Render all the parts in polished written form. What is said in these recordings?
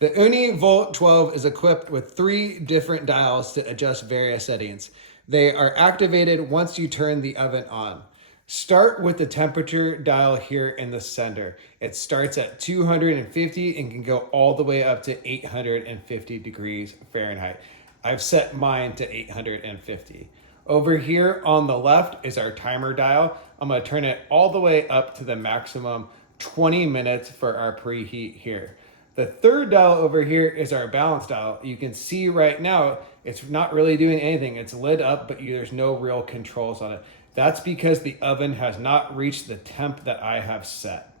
The Ooni Volt 12 is equipped with 3 different dials to adjust various settings. They are activated once you turn the oven on. Start with the temperature dial here in the center. It starts at 250 and can go all the way up to 850 degrees Fahrenheit. I've set mine to 850. Over here on the left is our timer dial. I'm going to turn it all the way up to the maximum 20 minutes for our preheat here. The third dial over here is our balance dial. You can see right now it's not really doing anything. It's lit up, but there's no real controls on it. That's because the oven has not reached the temp that I have set.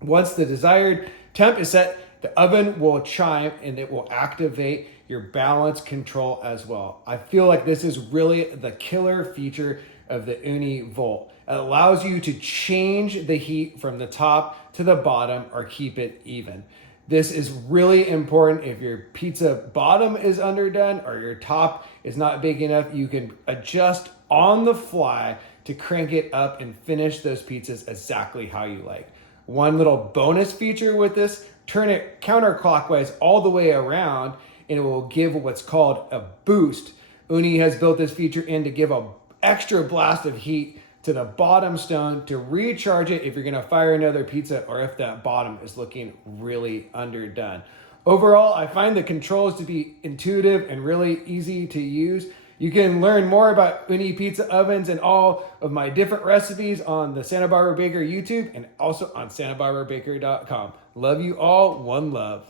Once the desired temp is set, the oven will chime and it will activate your balance control as well. I feel like this is really the killer feature of the Ooni Volt. It allows you to change the heat from the top to the bottom or keep it even. This is really important if your pizza bottom is underdone or your top is not big enough. You can adjust on the fly to crank it up and finish those pizzas exactly how you like. One little bonus feature with this, turn it counterclockwise all the way around and it will give what's called a boost. Ooni has built this feature in to give an extra blast of heat to the bottom stone to recharge it if you're gonna fire another pizza or if that bottom is looking really underdone. Overall, I find the controls to be intuitive and really easy to use. You can learn more about Ooni pizza ovens and all of my different recipes on the Santa Barbara Baker YouTube and also on santabarbarabaker.com. Love you all, one love.